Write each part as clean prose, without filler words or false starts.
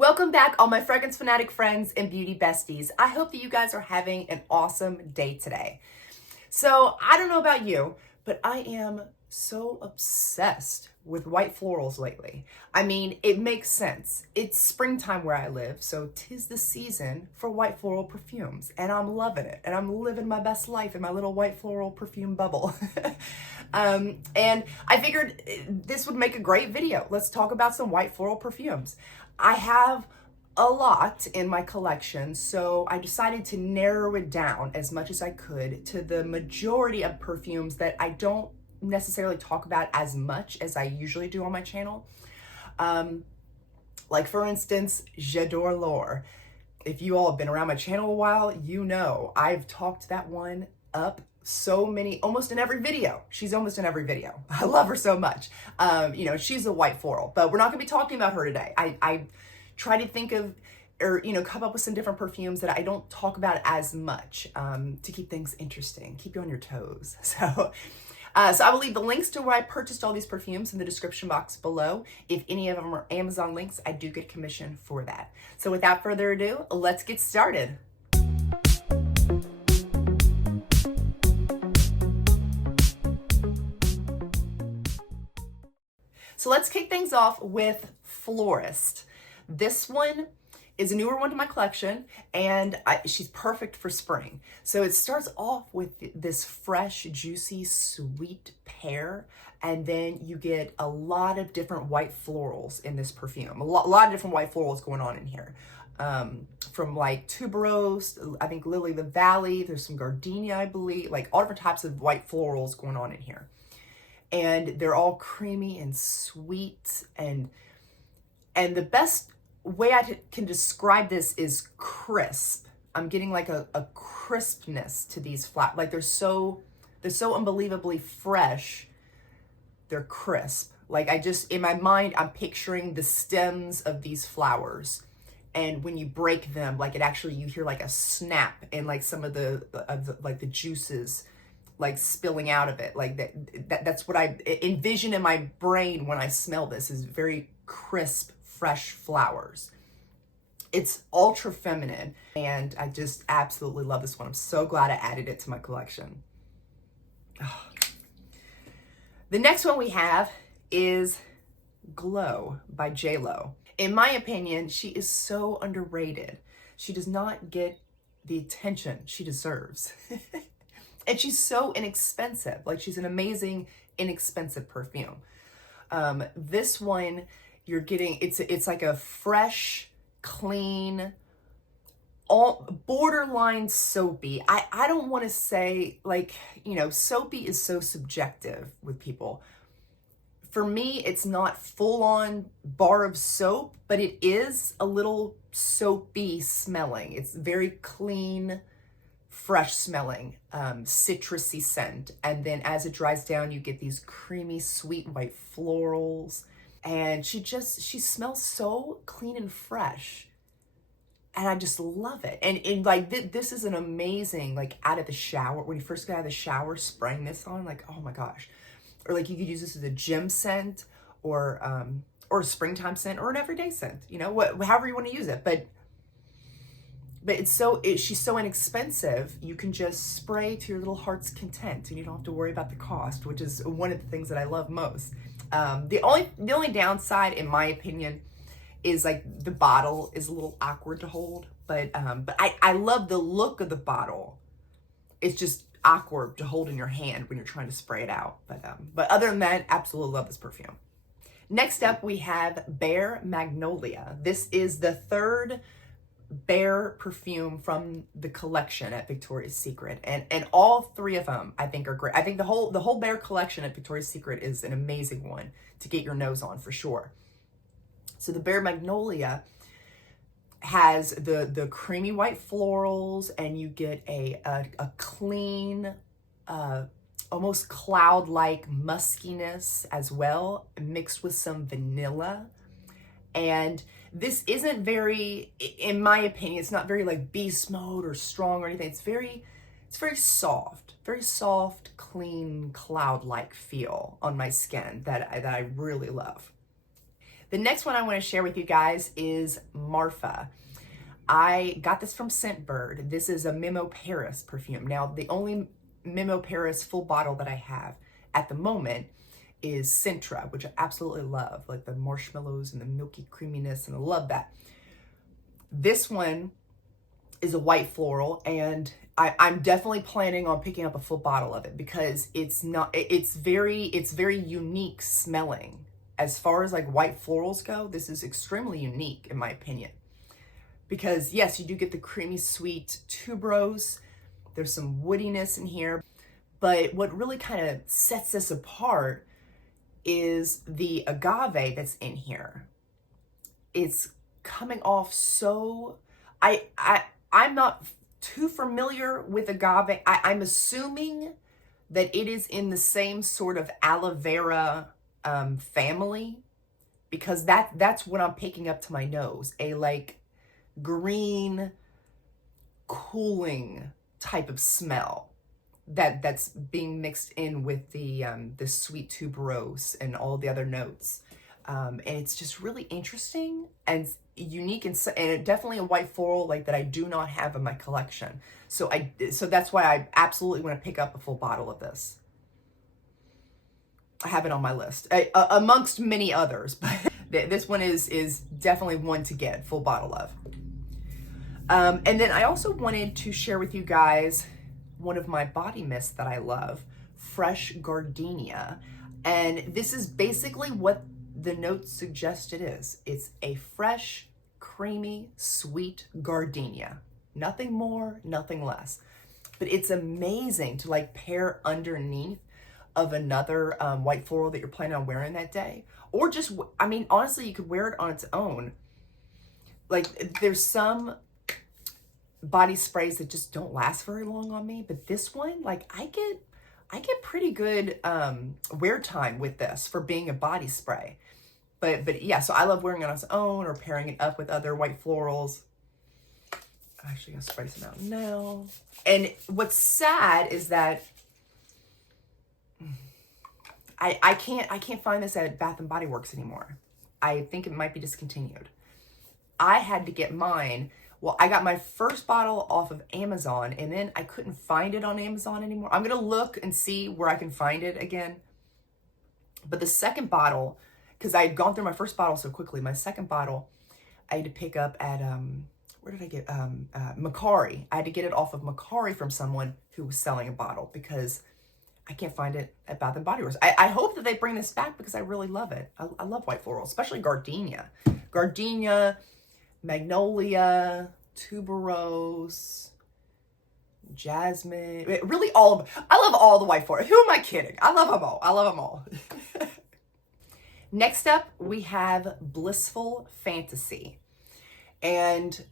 Welcome back, all my fragrance fanatic friends and beauty besties. I hope that you guys are having an awesome day today. So I don't know about you, but I am so obsessed with white florals lately. I mean, it makes sense. It's springtime where I live, so 'tis the season for white floral perfumes, and I'm loving it. And I'm living my best life in my little white floral perfume bubble. And I figured this would make a great video. Let's talk about some white floral perfumes. I have a lot in my collection, so I decided to narrow it down as much as I could to the majority of perfumes that I don't necessarily talk about as much as I usually do on my channel. Like for instance, J'adore L'Or. If you all have been around my channel a while, you know I've talked that one up so many, almost in every video. She's almost in every video. I love her so much. She's a white floral, but we're not gonna be talking about her today. I try to think of, or come up with some different perfumes that I don't talk about as much, to keep things interesting, keep you on your toes. So I will leave the links to where I purchased all these perfumes in the description box below. If any of them are Amazon links, I do get commission for that. So without further ado, let's get started. So let's kick things off with Florist. This one is a newer one to my collection, and she's perfect for spring. So it starts off with this fresh, juicy, sweet pear, and then you get a lot of different white florals in this perfume. A lot of different white florals going on in here. From like tuberose, I think lily of the valley, there's some gardenia, I believe, like all different types of white florals going on in here. And they're all creamy and sweet, and the best way I can describe this is crisp. I'm getting like a crispness to these flowers. Like they're so unbelievably fresh. They're crisp. Like in my mind, I'm picturing the stems of these flowers. And when you break them, like you hear like a snap and like some of the juices like spilling out of it. Like that's what I envision in my brain when I smell this, is very crisp, fresh flowers. It's ultra feminine, and I just absolutely love this one. I'm so glad I added it to my collection. Oh. The next one we have is Glow by J.Lo. In my opinion, she is so underrated. She does not get the attention she deserves. And she's so inexpensive. Like, she's an amazing, inexpensive perfume. This one, you're getting, it's like a fresh, clean, all borderline soapy. I don't want to say, like, soapy is so subjective with people. For me, it's not full on bar of soap, but it is a little soapy smelling. It's very clean, fresh smelling, citrusy scent. And then as it dries down, you get these creamy, sweet white florals. And she smells so clean and fresh. And I just love it. And like, this is an amazing, like, out of the shower, when you first get out of the shower, spraying this on, like, oh my gosh. Or like, you could use this as a gym scent, or a springtime scent, or an everyday scent, however you want to use it. But she's so inexpensive, you can just spray to your little heart's content, and you don't have to worry about the cost, which is one of the things that I love most. The only downside, in my opinion, is like the bottle is a little awkward to hold, but I love the look of the bottle. It's just awkward to hold in your hand when you're trying to spray it out. But other than that, absolutely love this perfume. Next up, we have Bare Magnolia. This is the third Bare perfume from the collection at Victoria's Secret, and all three of them I think are great. I think the whole Bare collection at Victoria's Secret is an amazing one to get your nose on for sure. So the Bare Magnolia has the creamy white florals, and you get a clean, almost cloud-like muskiness as well, mixed with some vanilla. And this isn't very, in my opinion, it's not very like beast mode or strong or anything. It's very soft, clean, cloud-like feel on my skin that I really love. The next one I want to share with you guys is Marfa. I got this from Scentbird. This is a Memo Paris perfume. Now, the only Memo Paris full bottle that I have at the moment is Cintra, which I absolutely love, like the marshmallows and the milky creaminess, and I love that. This one is a white floral, and I'm definitely planning on picking up a full bottle of it because it's very unique smelling. As far as like white florals go, this is extremely unique in my opinion. Because yes, you do get the creamy sweet tuberose. There's some woodiness in here. But what really kind of sets this apart is the agave that's in here. It's coming off so, I'm not too familiar with agave. I'm assuming that it is in the same sort of aloe vera family, because that's what I'm picking up to my nose. A like green, cooling type of smell that's being mixed in with the sweet tuberose and all the other notes. And it's just really interesting and unique, and definitely a white floral like that I do not have in my collection. So that's why I absolutely want to pick up a full bottle of this. I have it on my list amongst many others, but this one is definitely one to get full bottle of. And then I also wanted to share with you guys one of my body mists that I love, Fresh Gardenia. And this is basically what the notes suggest it is. It's a fresh, creamy, sweet gardenia. Nothing more, nothing less. But it's amazing to like pair underneath of another white floral that you're planning on wearing that day. Or just, I mean, honestly, you could wear it on its own. Like there's some body sprays that just don't last very long on me, but this one, like I get pretty good wear time with this for being a body spray. But yeah, so I love wearing it on its own or pairing it up with other white florals. I'm actually gonna spray some out now. And what's sad is that I can't find this at Bath and Body Works anymore. I think it might be discontinued. I had to get mine. Well, I got my first bottle off of Amazon, and then I couldn't find it on Amazon anymore. I'm going to look and see where I can find it again. But the second bottle, because I had gone through my first bottle so quickly, my second bottle, I had to pick up at, where did I get? Macari. I had to get it off of Macari from someone who was selling a bottle because I can't find it at Bath and Body Works. I hope that they bring this back because I really love it. I love white floral, especially Gardenia. Gardenia, Magnolia, tuberose, jasmine, really all of them. I love all the white florals. Who am I kidding? I love them all. I love them all. Next up, we have Blissful Fantasy. And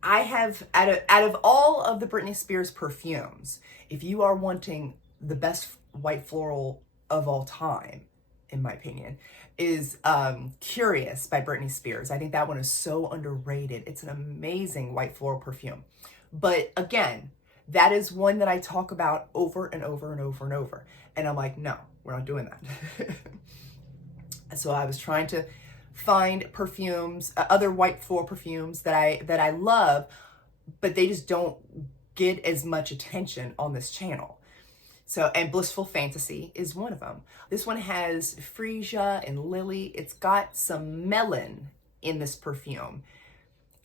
I have, out of all of the Britney Spears perfumes, if you are wanting the best white floral of all time, in my opinion, is Curious by Britney Spears. I think that one is so underrated. It's an amazing white floral perfume. But again, that is one that I talk about over and over and over and over. And I'm like, no, we're not doing that. So I was trying to find perfumes, other white floral perfumes that I love, but they just don't get as much attention on this channel. So, and Blissful Fantasy is one of them. This one has freesia and lily. It's got some melon in this perfume.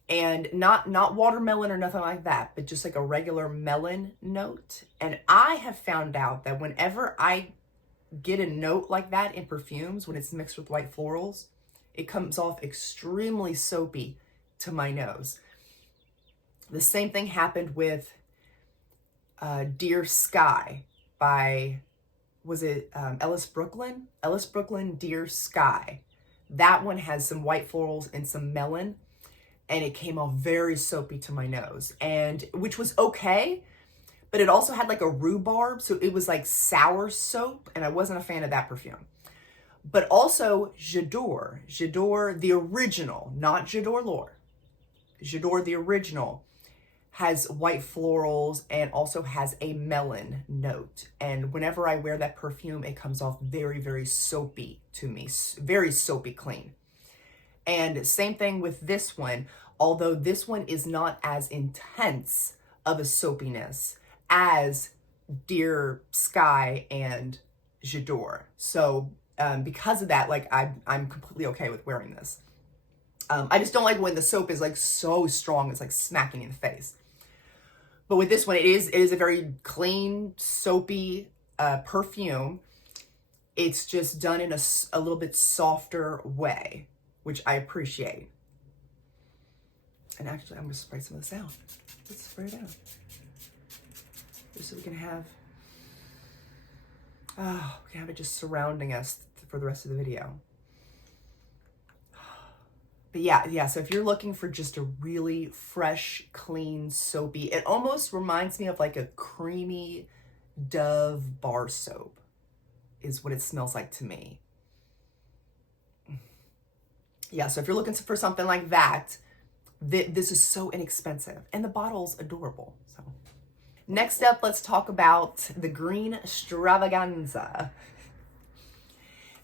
And not watermelon or nothing like that, but just like a regular melon note. And I have found out that whenever I get a note like that in perfumes, when it's mixed with white florals, it comes off extremely soapy to my nose. The same thing happened with Dear Sky by, was it Ellis Brooklyn? Ellis Brooklyn, Dear Sky. That one has some white florals and some melon, and it came off very soapy to my nose, and which was okay, but it also had like a rhubarb, so it was like sour soap, and I wasn't a fan of that perfume. But also J'adore the original, not J'adore L'Or. J'adore the original has white florals and also has a melon note. And whenever I wear that perfume, it comes off very, very soapy to me, very soapy clean. And same thing with this one, although this one is not as intense of a soapiness as Dear Sky and J'adore. So because of that, like I'm completely okay with wearing this. I just don't like when the soap is like so strong, it's like smacking in the face. But with this one, it is a very clean, soapy perfume. It's just done in a little bit softer way, which I appreciate. And actually, I'm gonna spray some of this out. Let's spray it out. Just so we can have, we can have it just surrounding us for the rest of the video. But yeah, so if you're looking for just a really fresh, clean, soapy, it almost reminds me of like a creamy Dove bar soap is what it smells like to me. Yeah, so if you're looking for something like that, this is so inexpensive and the bottle's adorable. So next up, let's talk about the green Stravaganza.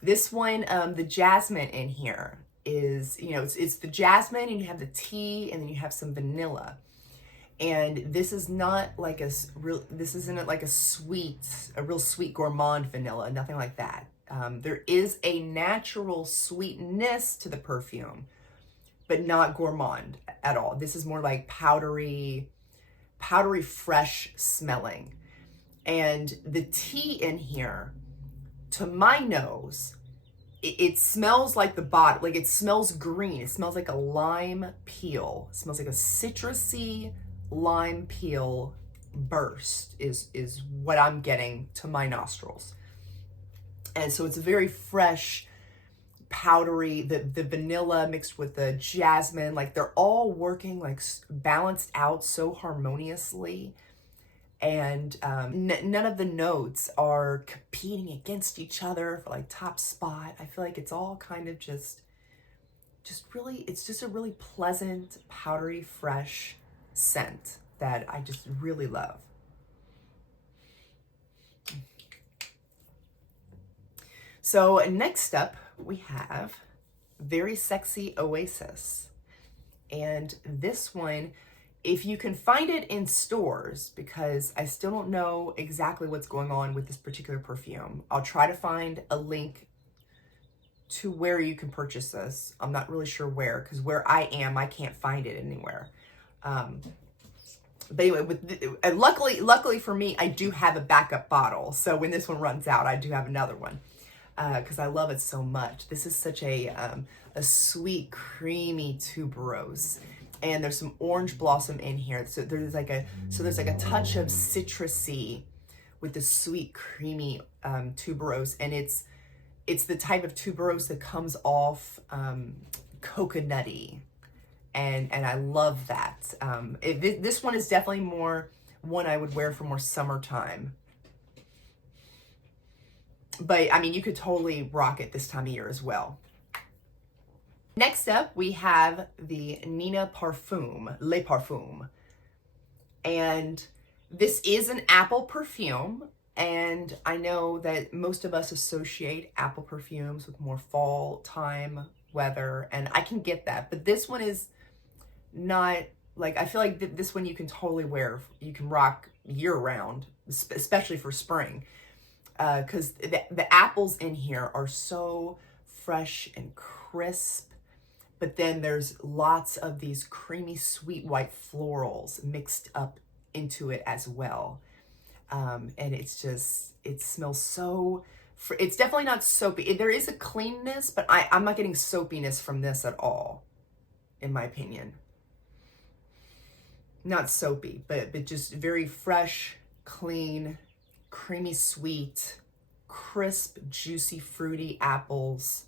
This one, the jasmine in here is, you know, it's the jasmine and you have the tea and then you have some vanilla. And this is not like this isn't like a real sweet gourmand vanilla, nothing like that. There is a natural sweetness to the perfume, but not gourmand at all. This is more like powdery, fresh smelling. And the tea in here, to my nose, it smells like the bottom, like it smells green. It smells like a lime peel. It smells like a citrusy lime peel burst is what I'm getting to my nostrils. And so it's a very fresh, powdery, the vanilla mixed with the jasmine, like they're all working like balanced out so harmoniously. And none of the notes are competing against each other for like top spot. I feel like it's all kind of just really, it's just a really pleasant, powdery, fresh scent that I just really love. So next up we have Very Sexy Oasis. And this one, if you can find it in stores, because I still don't know exactly what's going on with this particular perfume. I'll try to find a link to where you can purchase this. I'm not really sure where, because where I am, I can't find it anywhere. But anyway, luckily for me, I do have a backup bottle. So when this one runs out, I do have another one, because I love it so much. This is such a sweet, creamy tuberose. And there's some orange blossom in here. So there's like a touch of citrusy with the sweet, creamy tuberose. And it's the type of tuberose that comes off coconutty. And I love that. This one is definitely more one I would wear for more summertime. But I mean, you could totally rock it this time of year as well. Next up, we have the Nina Parfum, Le Parfum. And this is an apple perfume. And I know that most of us associate apple perfumes with more fall time weather. And I can get that. But this one is not, like, I feel like this one you can totally wear. You can rock year round, especially for spring. Because the apples in here are so fresh and crisp. But then there's lots of these creamy, sweet white florals mixed up into it as well. And it's just, it smells so, it's definitely not soapy. There is a cleanness, but I'm not getting soapiness from this at all, in my opinion. Not soapy, but just very fresh, clean, creamy, sweet, crisp, juicy, fruity apples.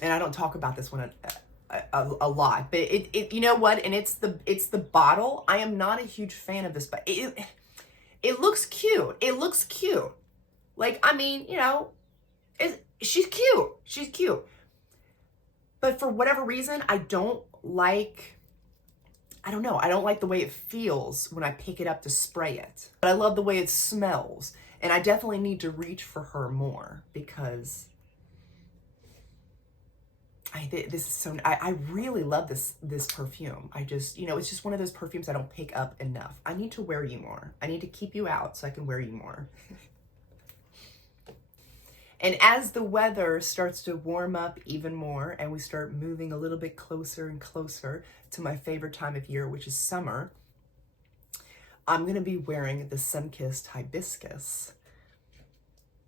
And I don't talk about this one a lot, but it you know what? And it's the bottle. I am not a huge fan of this, but it looks cute. It looks cute. Like, I mean, you know, she's cute. She's cute. But for whatever reason, I don't like I don't know, I don't like the way it feels when I pick it up to spray it. But I love the way it smells. And I definitely need to reach for her more because this is so, I really love this perfume. I just, you know, it's just one of those perfumes I don't pick up enough. I need to wear you more. I need to keep you out so I can wear you more. And as the weather starts to warm up even more and we start moving a little bit closer and closer to my favorite time of year, which is summer, I'm going to be wearing the Sunkissed Hibiscus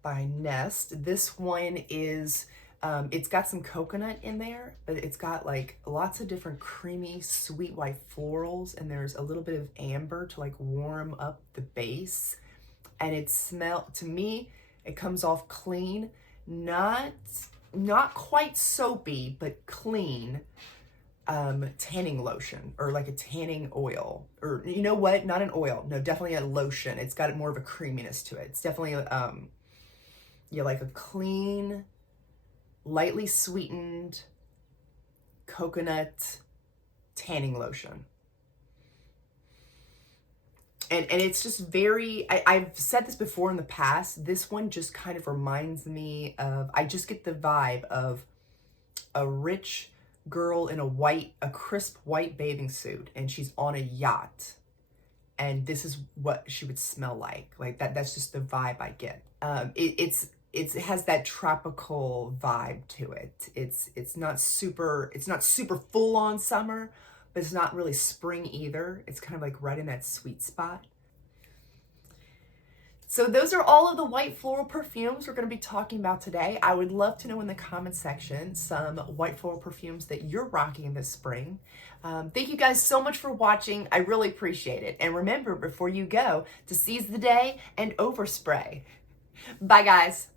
by Nest. This one is, it's got some coconut in there, but it's got like lots of different creamy, sweet white florals, and there's a little bit of amber to like warm up the base. And to me, it comes off clean, not quite soapy, but clean tanning lotion, or like a tanning oil, or you know what? Not an oil. No, definitely a lotion. It's got more of a creaminess to it. It's definitely yeah, like a clean, lightly sweetened coconut tanning lotion. And it's just very, I've said this before in the past, this one just kind of reminds me of, I just get the vibe of a rich girl in a crisp white bathing suit, and she's on a yacht. And this is what she would smell like. Like that's just the vibe I get. It has that tropical vibe to it. It's not super full on summer, but it's not really spring either. It's kind of like right in that sweet spot. So those are all of the white floral perfumes we're going to be talking about today. I would love to know in the comment section some white floral perfumes that you're rocking this spring. Thank you guys so much for watching. I really appreciate it. And remember, before you go, to seize the day and overspray. Bye guys.